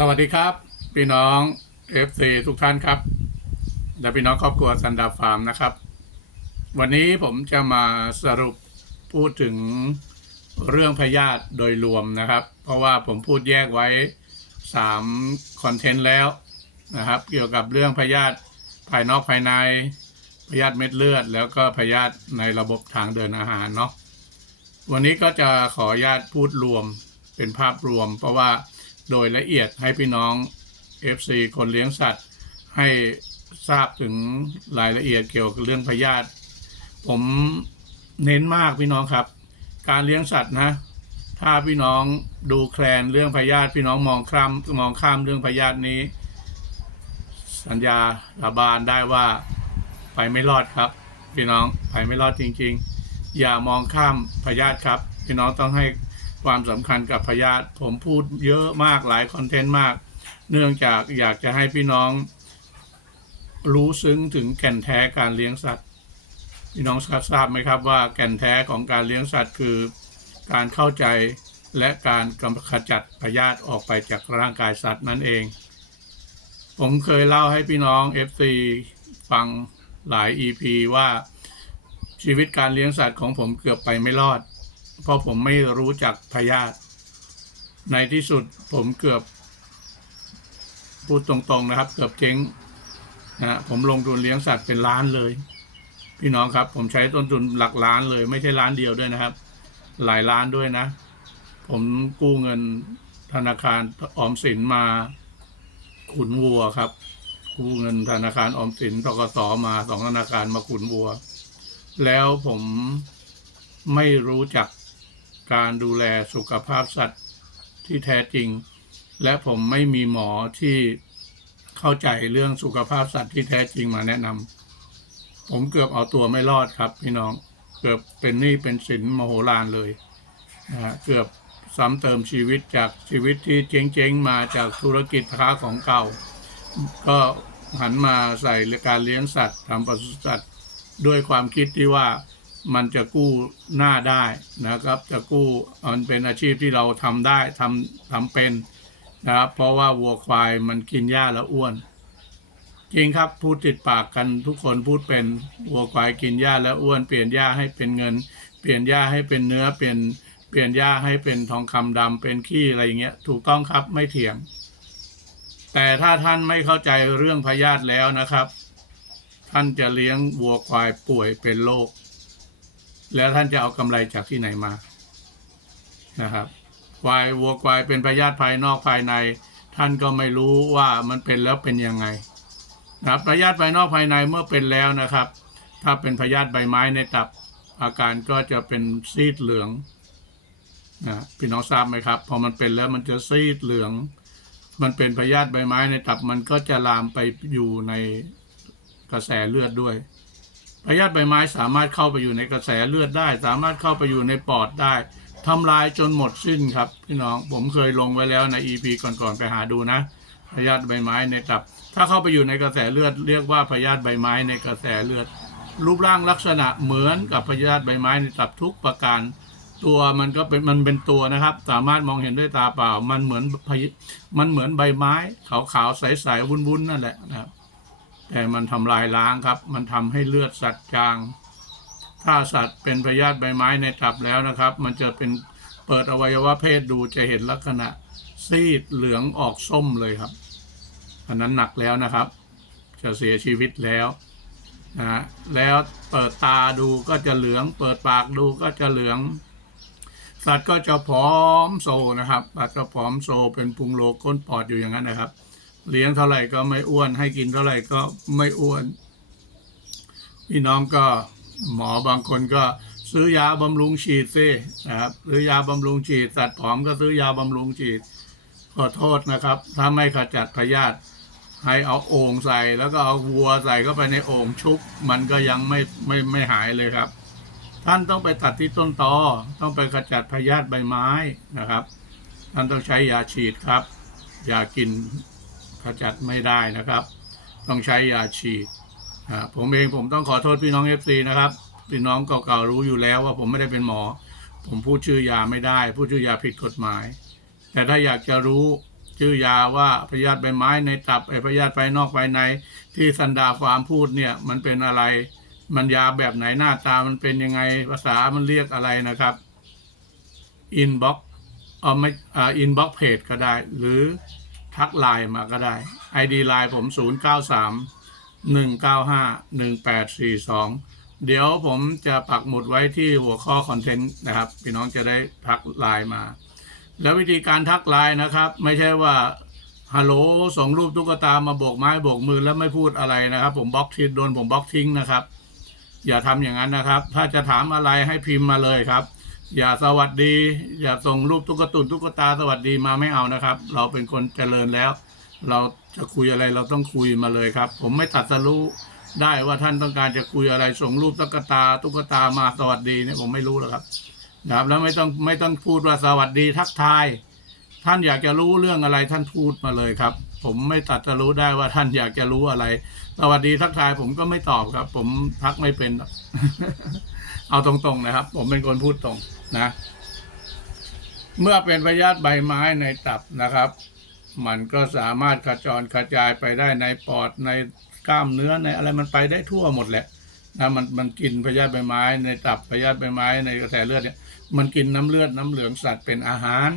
สวัสดีครับ พี่น้อง FC ทุกท่านครับและพี่น้องครอบครัวสันดาฟาร์มนะครับ วันนี้ผมจะมาสรุปพูดถึงเรื่องพยาธิโดยรวมนะครับ เพราะว่าผมพูดแยกไว้3คอนเทนต์แล้วนะครับ เกี่ยวกับเรื่องพยาธิภายนอกภายในพยาธิเม็ดเลือด แล้วก็พยาธิในระบบทางเดินอาหารเนาะวันนี้ก็จะขออนุญาตพูดรวมเป็นภาพรวม เพราะว่า โดยละเอียดให้พี่น้อง FC คนเลี้ยงสัตว์ ให้ทราบถึงรายละเอียดเกี่ยวกับเรื่องพยาธิผมเน้นมากพี่น้องครับ การเลี้ยงสัตว์นะ ถ้าพี่น้องดูแคลนเรื่องพยาธิพี่น้องมองข้ามมองข้ามเรื่องพยาธินี้ สัญญาสาบานได้ว่าไปไม่รอดครับ พี่น้องไปไม่รอดจริง ๆ อย่ามองข้ามพยาธิครับ พี่น้องต้องให้ ความสำคัญกับพยาธิผมพูดเยอะมากหลายคอนเทนต์มาก เนื่องจากอยากจะให้พี่น้อง รู้ซึ้งถึงแก่นแท้การเลี้ยงสัตว์ พี่น้องทราบไหมครับว่าแก่นแท้ของการเลี้ยงสัตว์คือ การเข้าใจและการกำขจัดพยาธิออกไปจากร่างกายสัตว์นั่นเอง ผมเคยเล่าให้พี่น้อง FC ฟังหลาย EP ว่าชีวิตการเลี้ยงสัตว์ของผมเกือบไปไม่รอด เพราะผมไม่รู้จักพยาธิในที่สุดผมเกือบ พูดตรงๆนะครับ เกือบเจ๊งนะผมลงทุนเลี้ยงสัตว์เป็นล้านเลย พี่น้องครับ ผมใช้ต้นทุนหลักล้านเลย ไม่ใช่ล้านเดียวด้วยนะครับ หลายล้านด้วยนะ ผมกู้เงินธนาคารออมสินมาขุนวัวครับ กู้เงินธนาคารออมสินทกสมาสองธนาคารมาขุนวัว แล้วผมไม่รู้จัก การดูแลสุขภาพสัตว์ที่แท้จริง และผมไม่มีหมอที่เข้าใจเรื่องสุขภาพสัตว์ที่แท้จริงมาแนะนำผมเกือบเอาตัวไม่รอดครับพี่น้องเกือบเป็นหนี้เป็นสินมโหฬารเลยนะฮะเกือบซ้ำเติมชีวิตจากชีวิตที่เจ๊งๆมาจากธุรกิจค้าของเก่า ก็หันมาใส่การเลี้ยงสัตว์ทำปศุสัตว์ด้วยความคิดที่ว่า มันจะกู้หน้าได้นะครับ จะกู้มันเป็นอาชีพที่เราทำได้ทำทำเป็นนะครับ เพราะว่าวัวควายมันกินหญ้าแล้วอ้วน จริงครับพูดติดปากกันทุกคนพูดเป็นวัวควายกินหญ้าแล้วอ้วนเปลี่ยนหญ้าให้เป็นเงิน เปลี่ยนหญ้าให้เป็นเนื้อเปลี่ยนเปลี่ยนหญ้าให้เป็นทองคำดำเป็นขี้อะไรอย่างเงี้ยถูกต้องครับไม่เถียง แต่ถ้าท่านไม่เข้าใจเรื่องพยาธิแล้วนะครับ ท่านจะเลี้ยงวัวควายป่วยเป็นโรค แล้วท่านจะเอากำไรจากที่ไหนมานะครับควายวัวควายเป็นพยาธิภายนอกภายใน ท่านก็ไม่รู้ว่ามันเป็นแล้วเป็นยังไงนะครับพยาธิภายนอกภายในเมื่อเป็นแล้วนะครับ ถ้าเป็นพยาธิใบไม้ในตับ อาการก็จะเป็นซีดเหลืองนะพี่น้องทราบไหมครับ พอมันเป็นแล้วมันจะซีดเหลือง มันเป็นพยาธิใบไม้ในตับ มันก็จะลามไปอยู่ในกระแสเลือดด้วย พยาธิใบไม้สามารถเข้าไปอยู่ในกระแสเลือดได้ สามารถเข้าไปอยู่ในปอดได้ทำลายจนหมดสิ้นครับพี่น้องผมเคยลงไว้แล้วใน EP ก่อนๆไปหาดูนะพยาธิใบไม้ในตับ ถ้าเข้าไปอยู่ในกระแสเลือด เรียกว่าพยาธิใบไม้ในกระแสเลือด รูปร่างลักษณะเหมือนกับพยาธิใบไม้ในตับทุกประการ ตัวมันก็เป็นมันเป็นตัวนะครับ สามารถมองเห็นด้วยตาเปล่า มันเหมือนพยมันเหมือนใบไม้ขาวๆใสๆวุ้นๆนั่นแหละนะครับ แต่มันทำลายล้างครับ มันทำให้เลือดสัตว์จาง ถ้าสัตว์เป็นพยาธิใบไม้ในตับแล้วนะครับ มันจะเป็นเปิดอวัยวะเพศดูจะเห็นลักษณะ ซีดเหลืองออกส้มเลยครับ อันนั้นหนักแล้วนะครับ จะเสียชีวิตแล้วนะฮะแล้วเปิดตาดูก็จะเหลือง เปิดปากดูก็จะเหลือง สัตว์ก็จะผอมโซนะครับสัตว์ก็ผอมโซเป็นพุงโลก้นปอดอยู่อย่างนั้นนะครับ เลี้ยงเท่าไหร่ก็ไม่อ้วน ให้กินเท่าไหร่ก็ไม่อ้วน พี่น้องก็หมอบางคนก็ซื้อยาบำรุงฉีดซินะครับซื้อยาบำรุงฉีด สัตว์ผอมก็ซื้อยาบำรุงฉีด ขอโทษนะครับ ถ้าไม่ขจัดพยาธิให้เอาโอ่งใส่แล้วก็เอาวัวใส่เข้าไปในโอ่งชุบมันก็ยังไม่ไม่ไม่หายเลยครับ ท่านต้องไปตัดที่ต้นตอต้องไปขจัดพยาธิใบไม้นะครับ ท่านต้องใช้ยาฉีดครับยากิน ขจัดไม่ได้นะครับ ต้องใช้ยาฉีดผมเองผมต้องขอโทษพี่น้องเอฟซีนะครับพี่น้องเก่าๆรู้อยู่แล้วว่าผมไม่ได้เป็นหมอ ผมพูดชื่อยาไม่ได้ พูดชื่อยาผิดกฎหมาย แต่ถ้าอยากจะรู้ชื่อยาว่าพยาธิใบไม้ในตับไอพยาธิภายนอกภายใน ที่สันดาฟาร์มพูดเนี่ยมันเป็นอะไร มันยาแบบไหนหน้าตามันเป็นยังไงภาษามันเรียกอะไรนะครับอินบ็อกเอาไม่อ่าอินบ็อกเพจก็ได้ หรือ ทักไลน์มาก็ได้ ID ไลน์ผม 0 9 3 1 9 5 1 8 4 2 เดี๋ยวผมจะปักหมุดไว้ที่หัวข้อคอนเทนต์นะครับ พี่น้องจะได้ทักไลน์มา แล้ววิธีการทักไลน์นะครับ ไม่ใช่ว่าฮัลโหลส่งรูปตุ๊กตามาโบกไม้โบกมือแล้วไม่พูดอะไรนะครับ ผมบล็อกทิ้งโดนผมบล็อกทิ้งนะครับ อย่าทำอย่างนั้นนะครับ ถ้าจะถามอะไรให้พิมพ์มาเลยครับ อย่าสวัสดี อย่าส่งรูปตุ๊กตุนตุ๊กตาสวัสดีมาไม่เอานะครับ เราเป็นคนเจริญแล้ว เราจะคุยอะไรเราต้องคุยมาเลยครับ ผมไม่ตัดสรู้ได้ว่าท่านต้องการจะคุยอะไรส่งรูปตุ๊กตาตุ๊กตามาสวัสดีเนี่ยผมไม่รู้หรอกครับนะครับแล้วไม่ต้องไม่ต้องพูดว่าสวัสดีทักทาย ท่านอยากจะรู้เรื่องอะไรท่านพูดมาเลยครับ ผมไม่ตัดจะรู้ได้ว่าท่านอยากจะรู้อะไร สวัสดีทักทายผมก็ไม่ตอบครับ ผมทักไม่เป็น เอาตรงๆนะครับ ผมเป็นคนพูดตรงนะ เมื่อเป็นพยาธิใบไม้ในตับนะครับ มันก็สามารถกระจรกระจายไปได้ในปอดในกล้ามเนื้อในอะไรมันไปได้ทั่วหมดแหละนะมันมันกินพยาธิใบไม้ในตับพยาธิใบไม้ในกระแสเลือดเนี่ยมันกินน้ำเลือดน้ำเหลืองสัตว์เป็นอาหาร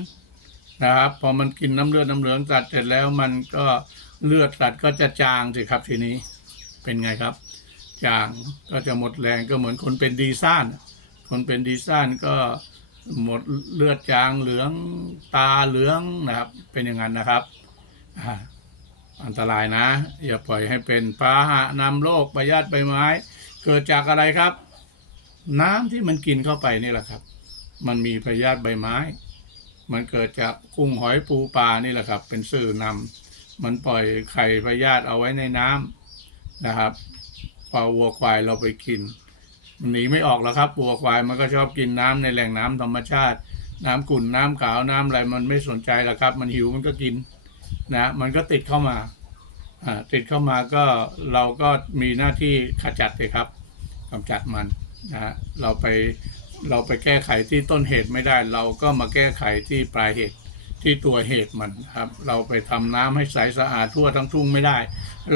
นะครับพอมันกินน้ำเลือดน้ำเหลืองสัตว์เสร็จแล้วมันก็เลือดสัตว์ก็จะจางสิครับทีนี้เป็นไงครับ จางก็จะหมดแรงก็เหมือนคนเป็นดีซ่านคนเป็นดีซ่านก็หมดเลือดจางเหลืองตาเหลืองนะครับ เป็นอย่างนั้นนะครับอันตรายนะ อย่าปล่อยให้เป็นพาหะนำโรคพยาธิใบไม้ เกิดจากอะไรครับ น้ำที่มันกินเข้าไปนี่แหละครับ มันมีพยาธิใบไม้ มันเกิดจากกุ้งหอยปูปลานี่แหละครับ เป็นสื่อนำมันปล่อยไข่พยาธิเอาไว้ในน้ำนะครับ พอวัวควายเราไปกินหนีไม่ออกแล้วครับวัวควายมันก็ชอบกินน้ำในแหล่งน้ำธรรมชาติ น้ำขุ่นน้ำขาวน้ำอะไรมันไม่สนใจหรอกครับ มันหิวมันก็กินนะมันก็ติดเข้ามาอ่าติดเข้ามาก็เราก็มีหน้าที่ขจัดเลยครับกำจัดมันนะเราไปเราไปแก้ไขที่ต้นเหตุไม่ได้ เราก็มาแก้ไขที่ปลายเหตุ ที่ตัวเหตุมันครับ เราไปทำน้ำให้ใสสะอาดทั่วทั้งทุ่งไม่ได้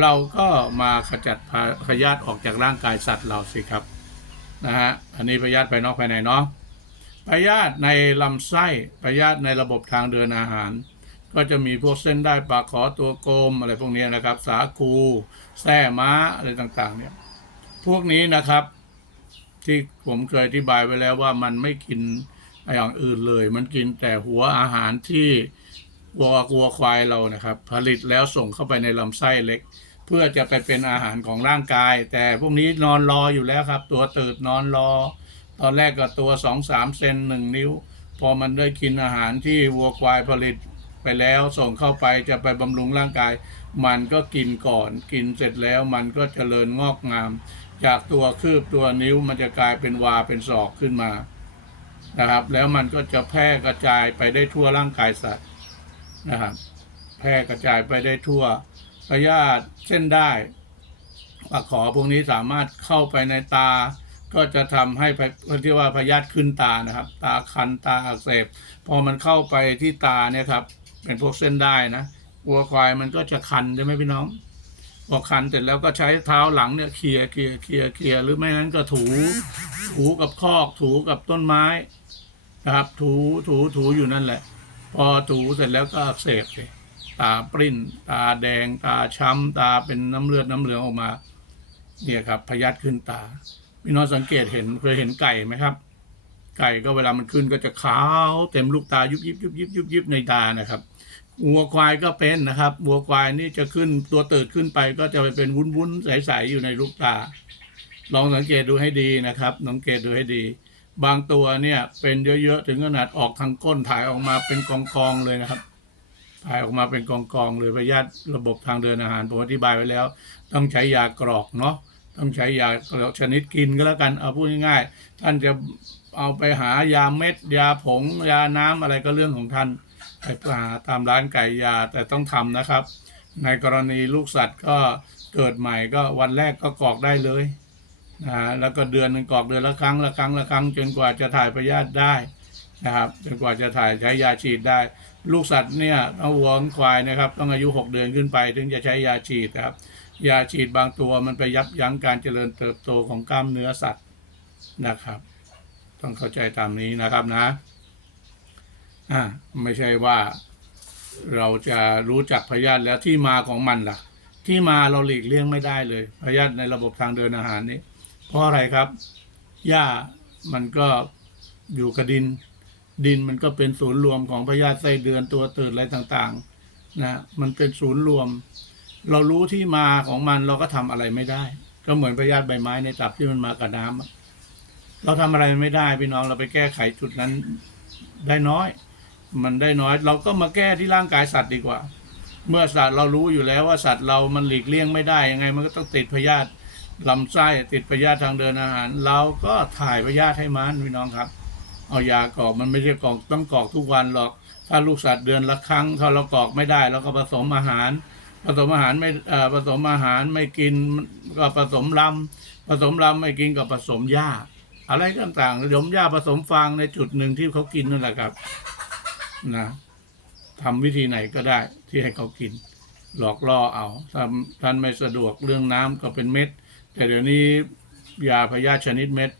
เราก็มาขจัดพยาธิออกจากร่างกายสัตว์เราสิครับนะฮะอันนี้พยาธิภายนอกภายในเนาะพยาธิในลำไส้พยาธิในระบบทางเดินอาหาร ก็จะมีพวกเส้นได้ปลาขอตัวโกมอะไรพวกนี้นะครับ สาคูแส้ม้าอะไรต่างๆเนี่ยพวกนี้นะครับ ที่ผมเคยอธิบายไว้แล้วว่ามันไม่กิน อย่างอื่นเลย มันกินแต่หัวอาหารที่วัววัวควายเรานะครับ ผลิตแล้วส่งเข้าไปในลำไส้เล็ก เพื่อจะไปเป็นอาหารของร่างกาย แต่พวกนี้นอนรออยู่แล้วครับ ตัวตืดนอนรอ ตอนแรกก็ตัวสองสามเซนหนึ่งนิ้ว พอมันได้กินอาหารที่วัวควายผลิตไปแล้วส่งเข้าไปจะไปบำรุงร่างกาย มันก็กินก่อน กินเสร็จแล้วมันก็เจริญงอกงาม จากตัวคืบตัวนิ้วมันจะกลายเป็นวาเป็นศอกขึ้นมา นะครับ แล้วมันก็จะแพร่กระจายไปได้ทั่วร่างกายสัตว์นะครับ แพร่กระจายไปได้ทั่วพยาธิเส้นได้ปากขอพวกนี้สามารถเข้าไปในตา ก็จะทำให้เรียกว่าพยาธิขึ้นตานะครับ ตาคันตาอักเสบ พอมันเข้าไปที่ตาเนี่ยครับ เป็นพวกเส้นได้นะวัวควายมันก็จะคันใช่ไหมพี่น้องพอคันเสร็จแล้วก็ใช้เท้าหลังเนี่ยเคลียเคลียเคลียเคลียหรือไม่งั้นก็ถู ถูกับคอกถูกับต้นไม้ นะครับ ถูถูถูอยู่นั่นแหละ พอถูเสร็จแล้วก็อักเสบเลยตาปริ้น ตาแดง ตาช้ำ ตาเป็นน้ำเลือดน้ำเหลืองออกมา เนี่ยครับ พยัดขึ้นตาพี่น้องสังเกตเห็นเคยเห็นไก่ไหมครับ ไก่ก็เวลามันขึ้นก็จะขาวเต็มลูกตายุบยิบยุบยิบยุบยิบในตานะครับวัวควายก็เป็นนะครับวัวควายนี่จะขึ้นตัวเติดขึ้นไปก็จะไปเป็นวุ้นวุ้นๆใสๆอยู่ในลูกตา ลองสังเกตดูให้ดีนะครับสังเกตดูให้ดี บางตัวเนี่ยเป็นเยอะๆถึงขนาดออกทางก้นถ่ายออกมาเป็นกองๆเลยนะครับ ถ่ายออกมาเป็นกองๆเลยพยาธิระบบทางเดินอาหารผมอธิบายไว้แล้ว ต้องใช้ยากรอกเนาะต้องใช้ยาชนิดกินก็แล้วกันเอาพูดง่ายๆท่านจะเอาไปหายาเม็ด ยาผง ยาน้ำอะไรก็เรื่องของท่านไปหาตามร้านไก่ยาแต่ต้องทำนะครับ ในกรณีลูกสัตว์ก็เกิดใหม่ก็วันแรกก็กรอกได้เลย นะแล้วก็เดือนหนึ่งกอกเดือนละครั้งละครั้งละครั้งจนกว่าจะถ่ายพยาธิได้นะครับจนกว่าจะถ่ายใช้ยาฉีดได้ ลูกสัตว์เนี่ยเอาวัวควายนะครับ ต้องอายุ 6 เดือนขึ้นไป ถึงจะใช้ยาฉีดครับยาฉีดบางตัวมันไปยับยั้งการเจริญเติบโตของกล้ามเนื้อสัตว์นะครับ ต้องเข้าใจตามนี้นะครับนะอ่าไม่ใช่ว่าเราจะรู้จักพยาธิแล้วที่มาของมันล่ะ ที่มาเราหลีกเลี่ยงไม่ได้เลยพยาธิในระบบทางเดินอาหารนี้ เพราะอะไรครับ หญ้ามันก็อยู่กับดิน ดินมันก็เป็นศูนย์รวมของพยาธิไส้เดือนตัวตืดอะไรต่างๆนะมันเป็นศูนย์รวม เรารู้ที่มาของมันเราก็ทำอะไรไม่ได้ ก็เหมือนพยาธิใบไม้ในตับที่มันมากับน้ำอะเราทำอะไรไม่ได้พี่น้องเราไปแก้ไขจุดนั้นได้น้อย มันได้น้อย เราก็มาแก้ที่ร่างกายสัตว์ดีกว่า เมื่อสัตว์เรารู้อยู่แล้วว่าสัตว์เรามันหลีกเลี่ยงไม่ได้ยังไง มันก็ต้องติดพยาธิ ลำไส้ติดพยาธิทางเดินอาหาร เราก็ถ่ายพยาธิให้มันพี่น้องครับ เอายากรอกมันไม่ใช่กรอกต้องกรอกทุกวันหรอก ถ้าลูกสัตว์เดือนละครั้งถ้าเรากรอกไม่ได้เราก็ผสมอาหาร ผสมอาหารไม่ผสมอาหารไม่กินก็ผสมลำผสมลำไม่กินก็ผสมหญ้า อะไรต่างๆผสมหญ้าผสมฟางในจุดหนึ่งที่เขากินนั่นแหละครับนะทำวิธีไหนก็ได้ที่ให้เขากิน หลอกล่อเอาถ้าท่านไม่สะดวกเรื่องน้ำก็เป็นเม็ด แต่เดี๋ยวนี้ยาพยาธิชนิดเม็ด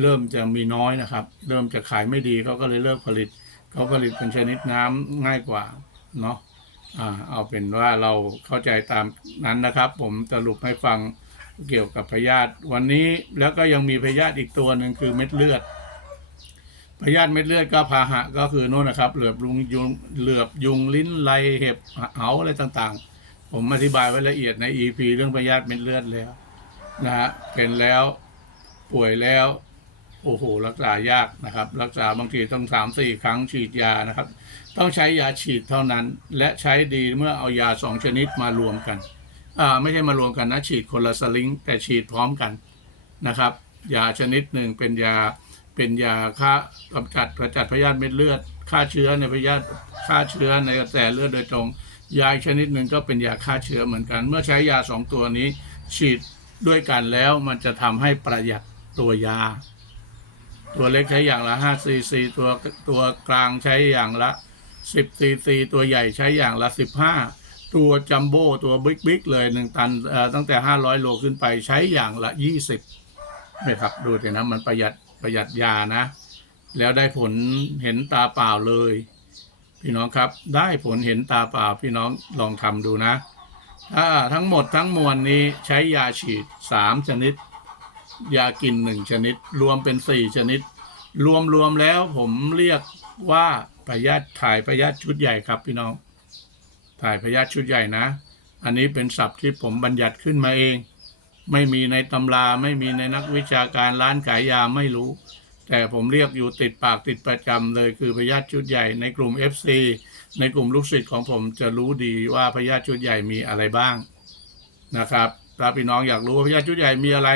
เริ่มจะมีน้อยนะครับ เริ่มจะขายไม่ดีเขาก็เลยเลิกผลิตเขาผลิตเป็นชนิดน้ำง่ายกว่าเนาะอ่าเอาเป็นว่าเราเข้าใจตามนั้นนะครับ ผมสรุปให้ฟังเกี่ยวกับพยาธิวันนี้แล้วก็ยังมีพยาธิอีกตัวหนึ่งคือเม็ดเลือดพยาธิเม็ดเลือดก็พาหะก็คือโน่นนะครับ เหลือบยุงยุงเหลือบยุงลิ้นไลเห็บเหาอะไรต่างๆ ผมอธิบายไว้ละเอียดใน EP เรื่องพยาธิเม็ดเลือดแล้ว นะฮะเป็นแล้วป่วยแล้วโอ้โหรักษายากนะครับ รักษาบางทีต้องสามสี่ครั้งฉีดยานะครับ ต้องใช้ยาฉีดเท่านั้น และใช้ดีเมื่อเอายาสองชนิดมารวมกันอ่าไม่ใช่มารวมกันนะฉีดคนละสลิงแต่ฉีดพร้อมกันนะครับ ยาชนิดหนึ่งเป็นยาเป็นยาฆ่ากำจัดกระจัดพยาธิเม็ดเลือดฆ่าเชื้อในพยาธิฆ่าเชื้อในกระแสเลือดโดยตรงยาชนิดหนึ่งก็เป็นยาฆ่าเชื้อเหมือนกัน เมื่อใช้ยาสองตัวนี้ฉีด ด้วยกันแล้วมันจะทำให้ประหยัดตัวยา ตัวเล็กใช้อย่างละ5ซีซีตัวตัวกลางใช้อย่างละ 10ซีซีตัวใหญ่ใช้อย่างละ 15 ตัวจัมโบ้ตัวบิ๊กบิ๊กเลยหนึ่งตันตั้งแต่ 500 โลขึ้นไปใช้อย่างละ 20นะครับดูสินะมันประหยัดประหยัดยานะ แล้วได้ผลเห็นตาเปล่าเลย พี่น้องครับได้ผลเห็นตาเปล่าพี่น้องลองทำดูนะ ถ้าทั้งหมดทั้งมวลนี้ใช้ยาฉีด3ชนิด ยากินหนึ่งชนิด รวมเป็นสี่ชนิด รวมรวมแล้วผมเรียกว่าพยาธิถ่ายพยาธิชุดใหญ่ครับพี่น้อง ถ่ายพยาธิชุดใหญ่นะ อันนี้เป็นศัพท์ที่ผมบัญญัติขึ้นมาเอง ไม่มีในตำราไม่มีในนักวิชาการร้านขายยาไม่รู้ แต่ผมเรียกอยู่ติดปากติดประจำเลยคือพยาธิชุดใหญ่ในกลุ่ม FC ในกลุ่มลูกศิษย์ของผมจะรู้ดีว่าพยาธิชุดใหญ่มีอะไรบ้างนะครับถ้าพี่น้องอยากรู้ว่าพยาธิชุดใหญ่มีอะไร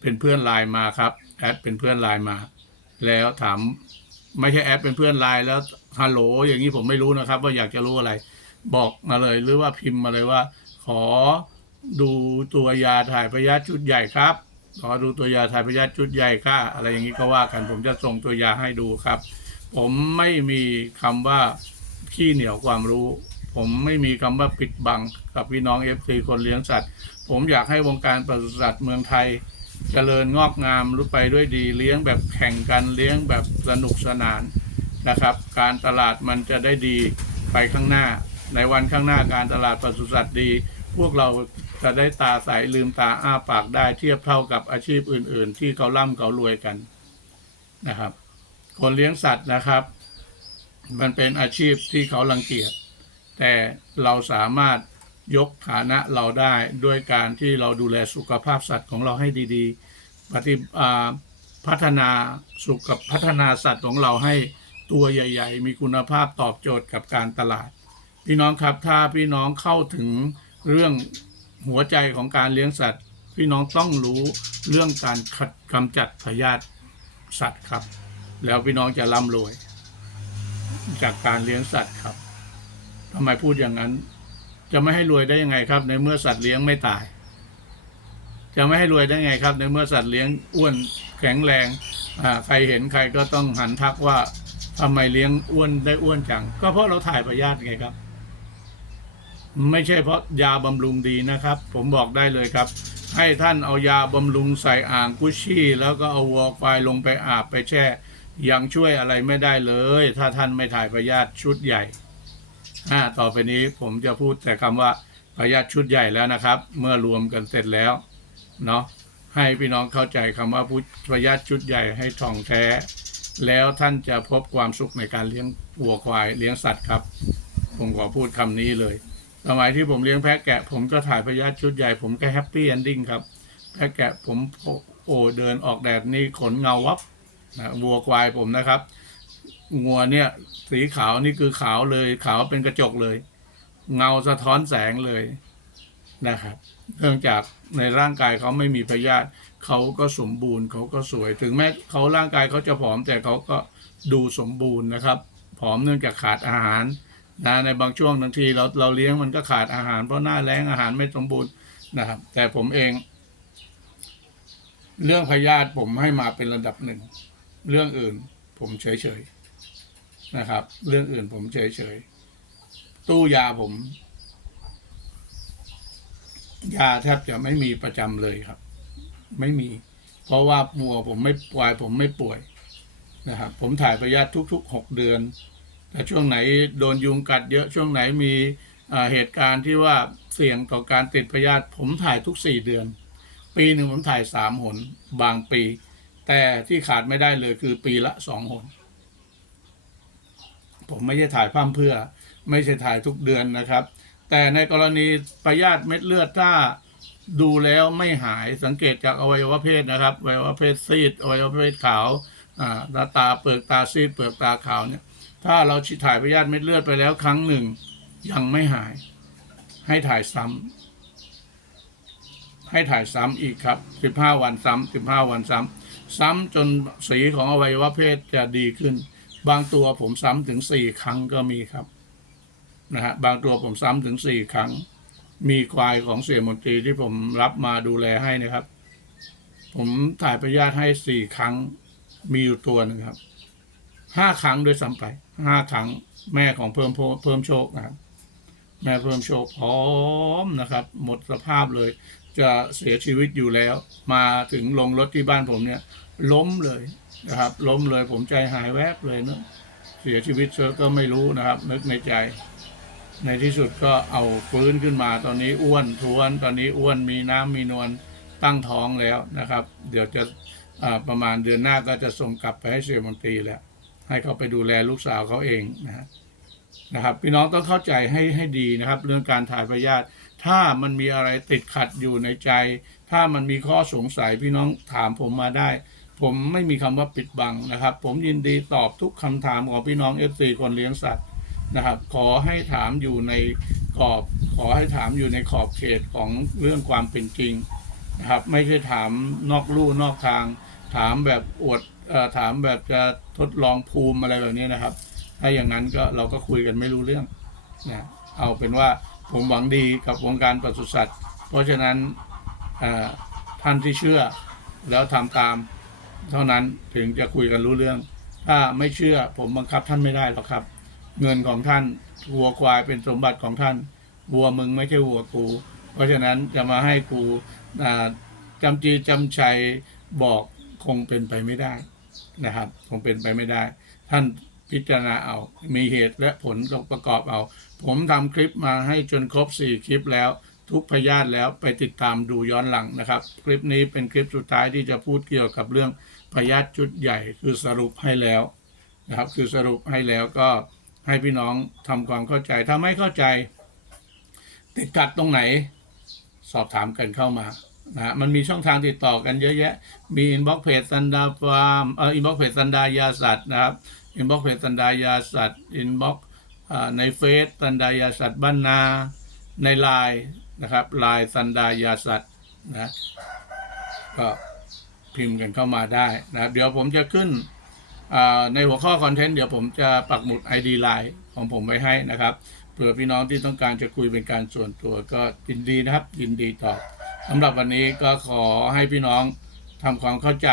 เป็นเพื่อนไลน์มาครับแอดเป็นเพื่อนไลน์มา แล้วถามไม่ใช่แอดเป็นเพื่อนไลน์แล้วฮัลโหลอย่างนี้ผมไม่รู้นะครับ ว่าอยากจะรู้อะไร บอกมาเลยหรือว่าพิมพ์มาเลยว่า ขอดูตัวยาถ่ายพยาธิชุดใหญ่ครับ ขอดูตัวยาถ่ายพยาธิชุดใหญ่ค่ะ อะไรอย่างนี้ก็ว่ากันผมจะส่งตัวยาให้ดูครับ ผมไม่มีคำว่าขี้เหนียวความรู้ ผมไม่มีคำว่าปิดบังกับพี่น้องเอฟซีคนเลี้ยงสัตว์ ผมอยากให้วงการปศุสัตว์เมืองไทยเจริญงอกงามรู้ไปด้วยดีเลี้ยงแบบแข่งกันเลี้ยงแบบสนุกสนานนะครับ การตลาดมันจะได้ดีไปข้างหน้า ในวันข้างหน้าการตลาดปศุสัตว์ดี พวกเรา จะได้ตาใสลืมตาอ้าปากได้เทียบเท่ากับอาชีพอื่น ๆ ที่เขาร่ำเขารวยกันนะครับ คนเลี้ยงสัตว์นะครับ มันเป็นอาชีพที่เขารังเกียจแต่เราสามารถยกฐานะเราได้ด้วยการที่เราดูแลสุขภาพสัตว์ของเราให้ดีๆปฏิพัฒนาสุขพัฒนาสัตว์ของเราให้ตัวใหญ่ ๆ มีคุณภาพตอบโจทย์กับการตลาด พี่น้องครับถ้าพี่น้องเข้าถึงเรื่อง หัวใจของการเลี้ยงสัตว์ พี่น้องต้องรู้เรื่องการขัดกำจัดพยาธิสัตว์ครับ แล้วพี่น้องจะร่ำรวย จากการเลี้ยงสัตว์ครับทำไมพูดอย่างนั้น จะไม่ให้รวยได้ยังไงครับ ในเมื่อสัตว์เลี้ยงไม่ตาย จะไม่ให้รวยได้ไงครับ ในเมื่อสัตว์เลี้ยงอ้วนแข็งแรงใครเห็นใครก็ต้องหันทักว่าทำไมเลี้ยงอ้วนได้อ้วนจัง ก็เพราะเราถ่ายพยาธิไงครับ ไม่ใช่เพราะยาบำรุงดีนะครับ ผมบอกได้เลยครับ ให้ท่านเอายาบำรุงใส่อ่างกุชชี่ แล้วก็เอาวัวควายลงไปอาบไปแช่ ยังช่วยอะไรไม่ได้เลย ถ้าท่านไม่ถ่ายพยาธิชุดใหญ่อ่าต่อไปนี้ผมจะพูดแต่คำว่าพยาธิชุดใหญ่แล้วนะครับ เมื่อรวมกันเสร็จแล้วเนาะให้พี่น้องเข้าใจคำว่าพุทธพยาธิชุดใหญ่ให้ท่องแท้ แล้วท่านจะพบความสุขในการเลี้ยงวัวควายเลี้ยงสัตว์ครับ ผมขอพูดคำนี้เลย สมัยที่ผมเลี้ยงแพะแกะ ผมก็ถ่ายพยาธิชุดใหญ่ ผมก็แฮปปี้เอนดิ้งครับ แพะแกะผมโอ้เดินออกแดดนี่ขนเงาวับนะวัวควายผมนะครับงัวเนี่ยสีขาวนี่คือขาวเลยขาวเป็นกระจกเลย เงาสะท้อนแสงเลยนะครับเนื่องจากในร่างกายเขาไม่มีพยาธิเขาก็สมบูรณ์เขาก็สวยถึงแม้เขาร่างกายเขาจะผอมแต่เขาก็ดูสมบูรณ์นะครับ ผอมเนื่องจากขาดอาหาร นะในบางช่วงบางทีเราเราเลี้ยงมันก็ขาดอาหารเพราะหน้าแล้งอาหารไม่สมบูรณ์นะครับ แต่ผมเอง เรื่องพยาธิผมให้มาเป็นระดับหนึ่ง เรื่องอื่น ผมเฉยๆนะครับ เรื่องอื่นผมเฉยๆตู้ยาผม ยาแทบจะไม่มีประจำเลยครับ ไม่มี เพราะว่ามัวผมไม่ป่วยผมไม่ป่วยนะครับ ผมถ่ายพยาธิทุกๆหกเดือน ช่วงไหนโดนยุงกัดเยอะช่วงไหนมีเหตุการณ์ที่ว่าเสี่ยงต่อการติดพยาธิผมถ่ายทุกสี่เดือน ปีหนึ่งผมถ่ายสามหน บางปี แต่ที่ขาดไม่ได้เลยคือปีละสองหน ผมไม่ใช่ถ่ายพร่ำเพื่อ ไม่ใช่ถ่ายทุกเดือนนะครับ แต่ในกรณีพยาธิเม็ดเลือดถ้าดูแล้วไม่หายสังเกตจากอวัยวะเพศนะครับอวัยวะเพศซีดอวัยวะเพศขาวตาตาเปลือกตาซีดเปลือกตาขาวเนี่ย ถ้าเราถ่ายพยาธิเม็ดเลือดไปแล้วครั้งหนึ่ง ยังไม่หาย ให้ถ่ายซ้ำให้ถ่ายซ้ำอีกครับสิบห้าวันซ้ำสิบห้าวันซ้ำซ้ำจนสีของอวัยวะเพศจะดีขึ้น บางตัวผมซ้ำถึงสี่ครั้งก็มีครับนะฮะบางตัวผมซ้ำถึงสี่ครั้ง มีควายของเสียมนตรีที่ผมรับมาดูแลให้นะครับ ผมถ่ายพยาธิให้สี่ครั้ง มีอยู่ตัวนึงครับห้าครั้งด้วยซ้ำไป ห้าครั้งแม่ของเพิ่มโเพิ่มโชคนะครับแม่เพิ่มโชคพร้อมนะครับ หมดสภาพเลย จะเสียชีวิตอยู่แล้ว มาถึงลงรถที่บ้านผมเนี่ย ล้มเลยนะครับ ล้มเลยผมใจหายแวบเลยเนอะเสียชีวิตเชอก็ไม่รู้นะครับ นึกในใจ ในที่สุดก็เอาฟื้นขึ้นมาตอนนี้อ้วนทวน ตอนนี้อ้วนมีน้ำมีนวลตั้งท้องแล้วนะครับ เดี๋ยวจะประมาณเดือนหน้าก็จะส่งกลับไปให้เสียมนตรีแล้ว ให้เขาไปดูแลลูกสาวเขาเองนะฮะนะครับพี่น้องต้องเข้าใจให้ให้ดีนะครับ เรื่องการถ่ายพยาธิถ้ามันมีอะไรติดขัดอยู่ในใจ ถ้ามันมีข้อสงสัยพี่น้องถามผมมาได้ ผมไม่มีคำว่าปิดบังนะครับ ผมยินดีตอบทุกคำถามของพี่น้องเอฟซีคนเลี้ยงสัตว์นะครับ ขอให้ถามอยู่ในขอบ ขอให้ถามอยู่ในขอบเขตของเรื่องความเป็นจริงนะครับ ไม่ใช่ถามนอกลู่นอกทาง ถามแบบอวด ถามแบบจะทดลองภูมิอะไรแบบนี้นะครับ ถ้าอย่างนั้นก็เราก็คุยกันไม่รู้เรื่องนะเอาเป็นว่าผมหวังดีกับวงการปศุสัตว์ เพราะฉะนั้นท่านที่เชื่อแล้วทำตาม เท่านั้นถึงจะคุยกันรู้เรื่อง ถ้าไม่เชื่อผมบังคับท่านไม่ได้หรอกครับ เงินของท่านวัวควายเป็นสมบัติของท่านวัวมึงไม่ใช่วัวกู เพราะฉะนั้นจะมาให้กูจำจีจำชัยบอกคงเป็นไปไม่ได้ นะครับคงเป็นไปไม่ได้ ท่านพิจารณาเอา มีเหตุและผลประกอบเอา ผมทำคลิปมาให้จนครบ 4 คลิปแล้ว ทุกพยาธิแล้วไปติดตามดูย้อนหลังนะครับ คลิปนี้เป็นคลิปสุดท้ายที่จะพูดเกี่ยวกับเรื่องพยาธิชุดใหญ่คือสรุปให้แล้วนะครับคือสรุปให้แล้วก็ให้พี่น้องทำความเข้าใจ ถ้าไม่เข้าใจ ติดขัดตรงไหน สอบถามกันเข้ามา นะมันมีช่องทางติดต่อกันเยอะแยะ มีอินบ็อกเพจสันดาฟาร์มเอ่ออินบ็อกเพจสันดายาสัตว์นะครับอินบ็อกเพจสันดายาสัตว์อินบ็อกในเฟซสันดายาสัตว์บ้านนาในไลน์นะครับไลน์สันดายาสัตว์นะก็พิมพ์กันเข้ามาได้นะเดี๋ยวผมจะขึ้นในหัวข้อคอนเทนต์เดี๋ยวผมจะปักหมุด ID ไลน์ของผมไว้ให้นะครับเผื่อพี่น้องที่ต้องการจะคุยเป็นการส่วนตัวก็ยินดีนะครับยินดีตอบ สำหรับวันนี้ก็ขอให้พี่น้องทำความเข้าใจ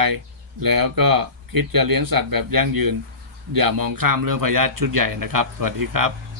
แล้วก็คิดจะเลี้ยงสัตว์แบบยั่งยืน อย่ามองข้ามเรื่องพยาธิชุดใหญ่นะครับ สวัสดีครับ